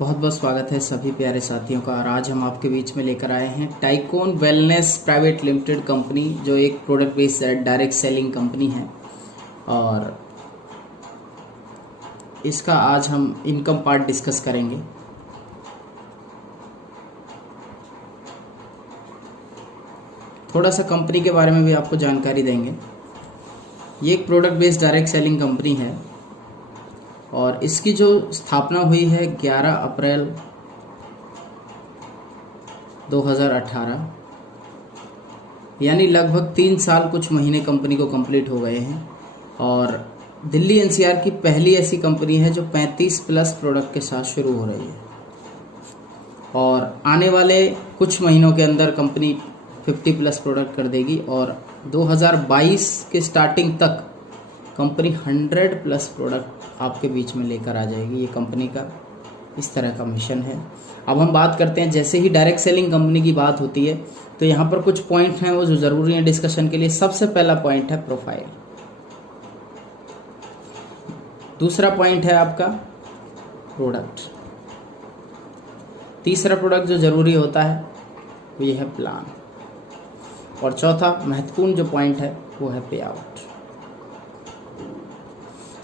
बहुत बहुत स्वागत है सभी प्यारे साथियों का। और आज हम आपके बीच में लेकर आए हैं tycoon wellness private limited company, जो एक product based direct selling company है। और इसका आज हम इनकम पार्ट डिस्कस करेंगे। थोड़ा सा कंपनी के बारे में भी आपको जानकारी देंगे। ये एक product based direct selling company है और इसकी जो स्थापना हुई है 11 अप्रैल 2018, यानी लगभग 3 साल कुछ महीने कंपनी को कंप्लीट हो गए हैं। और दिल्ली एनसीआर की पहली ऐसी कंपनी है जो 35 प्लस प्रोडक्ट के साथ शुरू हो रही है। और आने वाले कुछ महीनों के अंदर कंपनी 50 प्लस प्रोडक्ट कर देगी और 2022 के स्टार्टिंग तक कंपनी 100 प्लस प्रोडक्ट आपके बीच में लेकर आ जाएगी। ये कंपनी का इस तरह का मिशन है। अब हम बात करते हैं, जैसे ही डायरेक्ट सेलिंग कंपनी की बात होती है तो यहाँ पर कुछ पॉइंट हैं वो जो ज़रूरी हैं डिस्कशन के लिए। सबसे पहला पॉइंट है प्रोफाइल, दूसरा पॉइंट है आपका प्रोडक्ट, तीसरा प्रोडक्ट जो ज़रूरी होता है वो ये है प्लान, और चौथा महत्वपूर्ण जो पॉइंट है वो है पे आउट।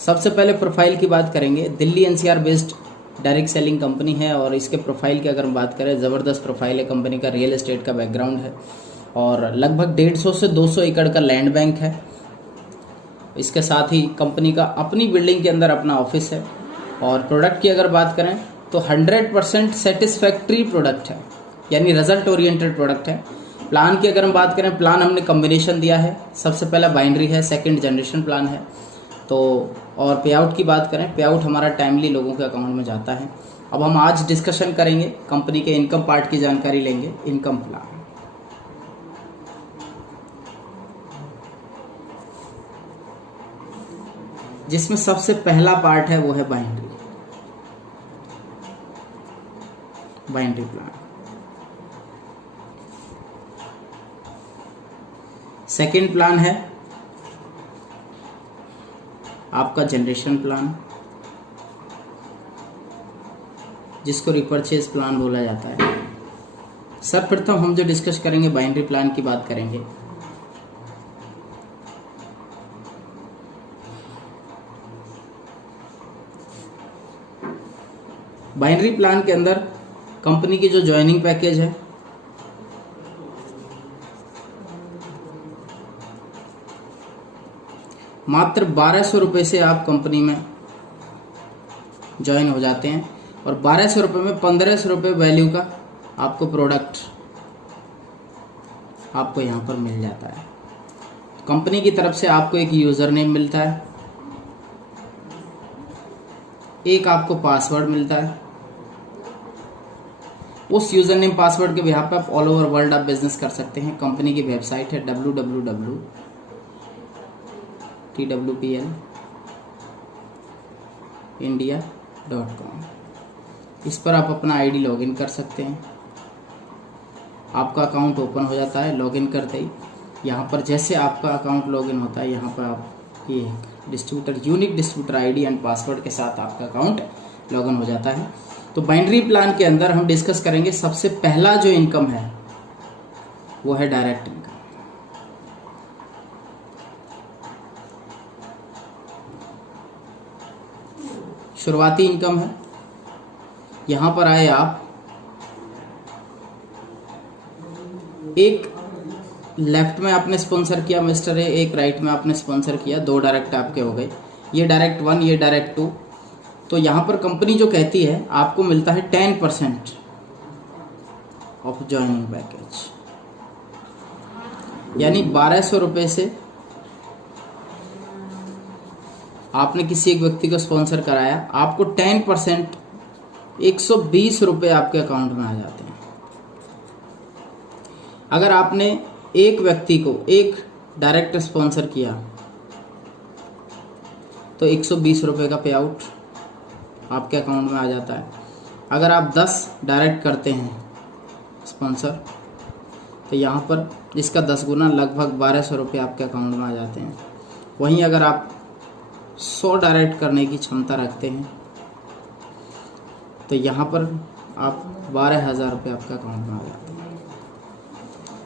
सबसे पहले प्रोफाइल की बात करेंगे। Delhi NCR based direct selling company है और इसके प्रोफाइल की अगर हम बात करें, ज़बरदस्त प्रोफाइल है। कंपनी का रियल एस्टेट का बैकग्राउंड है और लगभग 150 से 200 एकड़ का लैंड बैंक है। इसके साथ ही कंपनी का अपनी बिल्डिंग के अंदर अपना ऑफिस है। और प्रोडक्ट की अगर बात करें तो 100% सेटिस्फैक्ट्री प्रोडक्ट है, यानी रिजल्ट ओरिएंटेड प्रोडक्ट है। प्लान की अगर हम बात करें, प्लान हमने कम्बिनेशन दिया है। सबसे पहला बाइनरी है, सेकंड जनरेशन प्लान है। तो और पे आउट की बात करें, पे आउट हमारा टाइमली लोगों के अकाउंट में जाता है। अब हम आज डिस्कशन करेंगे, कंपनी के इनकम पार्ट की जानकारी लेंगे। इनकम प्लान, जिसमें सबसे पहला पार्ट है वो है बाइनरी प्लान। सेकंड प्लान है आपका जनरेशन प्लान, जिसको रिपर्चेज प्लान बोला जाता है। सर्वप्रथम हम जो डिस्कस करेंगे बाइनरी प्लान की बात करेंगे। बाइनरी प्लान के अंदर कंपनी की जो ज्वाइनिंग पैकेज है मात्र 1200 रुपये से आप कंपनी में ज्वाइन हो जाते हैं और 1200 रुपये में 1500 रुपये वैल्यू का आपको प्रोडक्ट आपको यहाँ पर मिल जाता है। कंपनी की तरफ से आपको एक यूज़र नेम मिलता है, एक आपको पासवर्ड मिलता है। उस यूज़र नेम पासवर्ड के बिहाफ पे आप ऑल ओवर वर्ल्ड आप बिजनेस कर सकते हैं। कंपनी की वेबसाइट है www.twplindia.com। इस पर आप अपना आईडी लॉगिन कर सकते हैं। आपका अकाउंट ओपन हो जाता है लॉगिन करते ही। यहाँ पर जैसे आपका अकाउंट लॉगिन होता है, यहाँ पर आप ये distributor unique distributor ID and password के साथ आपका अकाउंट लॉगिन हो जाता है। तो बाइनरी प्लान के अंदर हम डिस्कस करेंगे सबसे पहला जो इनकम है वो है डायरेक्ट इनकम। शुरुआती इनकम है। यहां पर आए आप, एक लेफ्ट में आपने स्पॉन्सर किया मिस्टर ए, एक राइट में आपने स्पॉन्सर किया, 2 डायरेक्ट आपके हो गए। ये डायरेक्ट 1, ये डायरेक्ट 2। तो यहां पर कंपनी जो कहती है आपको मिलता है 10% ऑफ ज्वाइनिंग पैकेज, यानी 1200 रुपये से आपने किसी एक व्यक्ति को स्पॉन्सर कराया, आपको 10% 120 रुपये आपके अकाउंट में आ जाते हैं। अगर आपने एक व्यक्ति को एक डायरेक्ट स्पॉन्सर किया तो 120 रुपये का पे आउट आपके अकाउंट में आ जाता है। अगर आप 10 डायरेक्ट करते हैं स्पॉन्सर तो यहाँ पर इसका 10 गुना लगभग 1200 रुपये आपके अकाउंट में आ जाते हैं। वहीं अगर आप 100 डायरेक्ट करने की क्षमता रखते हैं तो यहाँ पर आप 12,000 रुपये आपका अकाउंट में आ जाते हैं।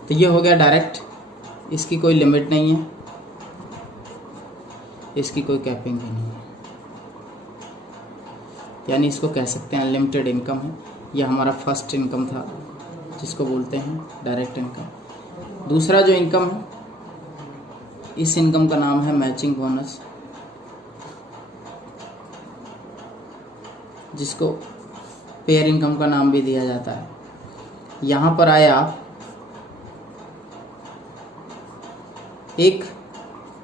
तो ये हो गया डायरेक्ट, इसकी कोई लिमिट नहीं है, इसकी कोई कैपिंग भी नहीं है, यानी इसको कह सकते हैं अनलिमिटेड इनकम है। यह हमारा फर्स्ट इनकम था जिसको बोलते हैं डायरेक्ट इनकम। दूसरा जो इनकम है, इस इनकम का नाम है मैचिंग बोनस, जिसको पेयर इनकम का नाम भी दिया जाता है। यहाँ पर आए आप, एक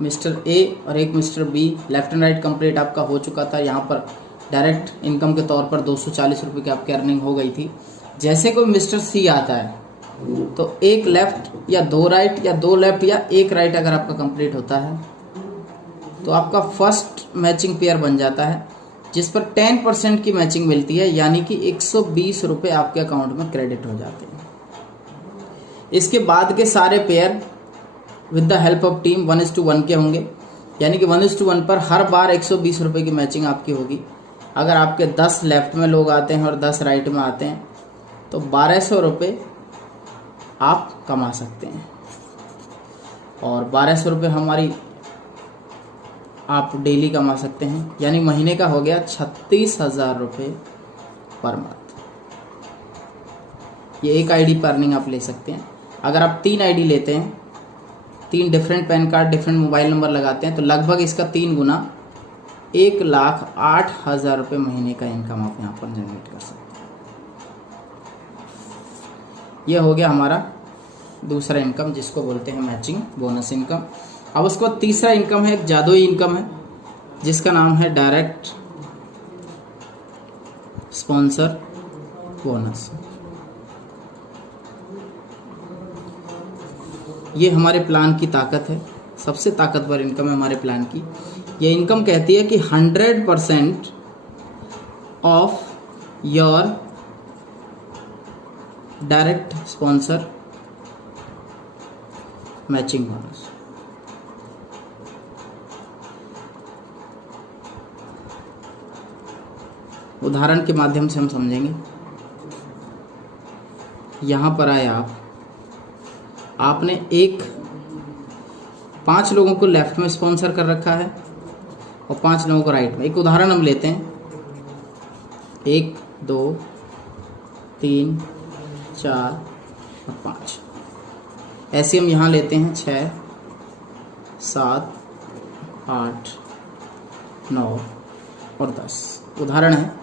मिस्टर ए और एक mister B, left and right complete आपका हो चुका था। यहाँ पर डायरेक्ट इनकम के तौर पर 240 रुपये की आपकी अर्निंग हो गई थी। जैसे कोई मिस्टर सी आता है तो एक लेफ्ट या दो राइट या दो लेफ्ट या एक राइट अगर आपका कंप्लीट होता है तो आपका फर्स्ट मैचिंग पेयर बन जाता है, जिस पर 10% की मैचिंग मिलती है, यानी कि 120 रुपये आपके अकाउंट में क्रेडिट हो जाते हैं। इसके बाद के सारे pair with the help of team 1:1 के होंगे, यानी कि 1:1 पर हर बार 120 रुपये की मैचिंग आपकी होगी। अगर आपके 10 लेफ्ट में लोग आते हैं और 10 राइट में आते हैं तो 1200 रुपये आप कमा सकते हैं, और 1200 रुपये हमारी आप डेली कमा सकते हैं, यानी महीने का हो गया 36,000 रुपये पर मंथ। ये एक आईडी पर अर्निंग आप ले सकते हैं। अगर आप 3 आईडी लेते हैं, 3 different pan card, different mobile number लगाते हैं, तो लगभग इसका 3 गुना 1,08,000 रुपये महीने का इनकम आप यहाँ पर जनरेट कर सकते हैं। यह हो गया हमारा दूसरा इनकम, जिसको बोलते हैं मैचिंग बोनस इनकम। अब उसके बाद तीसरा इनकम है, एक जादुई इनकम है, जिसका नाम है डायरेक्ट स्पॉन्सर बोनस। ये हमारे प्लान की ताकत है, सबसे ताकतवर इनकम है हमारे प्लान की। ये इनकम कहती है कि 100% of your direct sponsor matching bonus. उदाहरण के माध्यम से हम समझेंगे। यहां पर आए आपने 5 लोगों को लेफ्ट में स्पॉन्सर कर रखा है और 5 लोगों को राइट में। एक उदाहरण हम लेते हैं, 1 2 3 4 और 5, ऐसे हम यहाँ लेते हैं 6 7 8 9 और 10 उदाहरण है।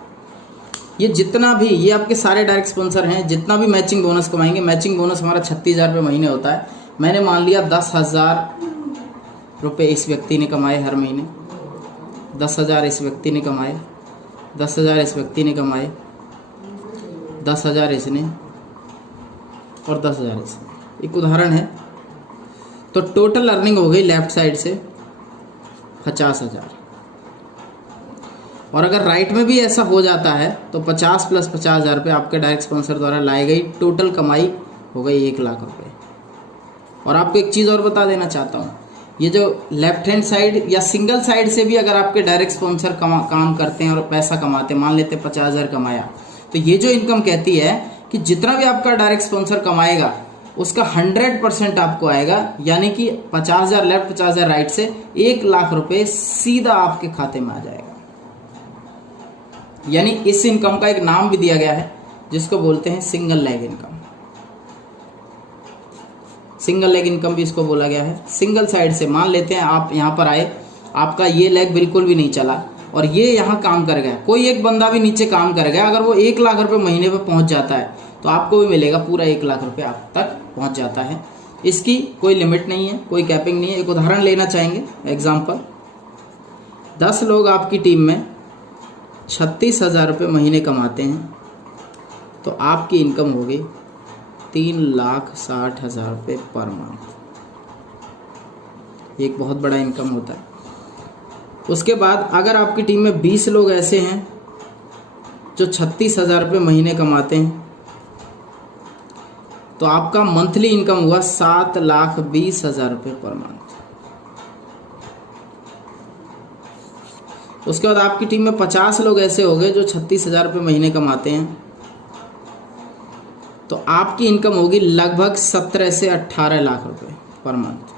ये जितना भी, ये आपके सारे डायरेक्ट स्पॉन्सर हैं, जितना भी मैचिंग बोनस कमाएंगे, मैचिंग बोनस हमारा 36,000 रुपये महीने होता है। मैंने मान लिया 10,000 रुपये इस व्यक्ति ने कमाए हर महीने, 10,000 इस व्यक्ति ने कमाए, 10,000 इस व्यक्ति ने कमाए, 10,000 इसने और 10,000 इसने। एक उदाहरण है। तो टोटल अर्निंग हो गई लेफ्ट साइड से 50,000, और अगर राइट में भी ऐसा हो जाता है तो 50 + 50,000 रुपये आपके डायरेक्ट स्पॉन्सर द्वारा लाई गई टोटल कमाई हो गई 1,00,000 रुपये। और आपको एक चीज़ और बता देना चाहता हूँ, ये जो लेफ्ट हैंड साइड या सिंगल साइड से भी अगर आपके डायरेक्ट स्पॉन्सर काम करते हैं और पैसा कमाते हैं, मान लेते हैं 50,000 कमाया, तो ये जो इनकम कहती है कि जितना भी आपका डायरेक्ट स्पॉन्सर कमाएगा उसका 100% आपको आएगा, यानी कि 50,000 लेफ्ट 50,000 राइट से 1,00,000 रुपये सीधा आपके खाते में आ जाएगा। यानी इस इनकम का एक नाम भी दिया गया है, जिसको बोलते हैं single leg income. Single leg income भी इसको बोला गया है। सिंगल साइड से मान लेते हैं आप यहाँ पर आए, आपका ये लेग बिल्कुल भी नहीं चला और ये यहाँ काम कर गया, कोई एक बंदा भी नीचे काम कर गया, अगर वो 1,00,000 रुपये महीने पे पहुंच जाता है तो आपको भी मिलेगा पूरा 1,00,000 रुपये आप तक पहुंच जाता है। इसकी कोई लिमिट नहीं है, कोई कैपिंग नहीं है। एक उदाहरण लेना चाहेंगे, एग्जाम्पल, 10 लोग आपकी टीम में 36,000 रुपये महीने कमाते हैं, तो आपकी इनकम होगी 3,60,000 रुपये पर मंथ। एक बहुत बड़ा इनकम होता है। उसके बाद अगर आपकी टीम में 20 लोग ऐसे हैं जो 36,000 रुपये महीने कमाते हैं, तो आपका मंथली इनकम हुआ 7,20,000 रुपये पर मंथ। उसके बाद आपकी टीम में 50 लोग ऐसे हो गए जो 36,000 रुपये महीने कमाते हैं, तो आपकी इनकम होगी लगभग 17 से 18 लाख रुपए पर मंथ।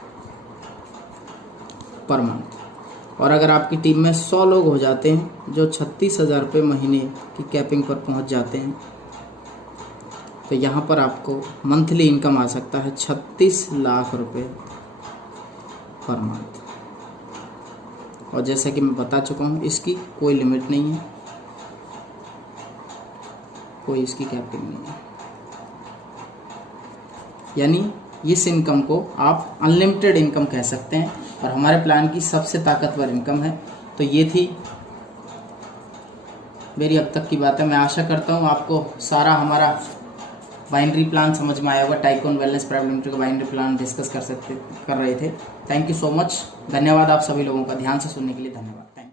और अगर आपकी टीम में 100 लोग हो जाते हैं जो 36,000 रुपये महीने की कैपिंग पर पहुंच जाते हैं, तो यहाँ पर आपको मंथली इनकम आ सकता है 36 लाख रुपए पर मंथ। और जैसा कि मैं बता चुका हूँ, इसकी कोई लिमिट नहीं है, कोई इसकी कैपिंग नहीं है। यानी इस इनकम को आप अनलिमिटेड इनकम कह सकते हैं और हमारे प्लान की सबसे ताकतवर इनकम है। तो ये थी मेरी अब तक की बातें। मैं आशा करता हूँ आपको सारा हमारा बाइनरी प्लान समझ में आया होगा। टाइकॉन वेलनेस प्राइवेट लिमिटेड का बाइनरी प्लान डिस्कस कर रहे थे। Thank you so much. धन्यवाद आप सभी लोगों का ध्यान से सुनने के लिए। धन्यवाद।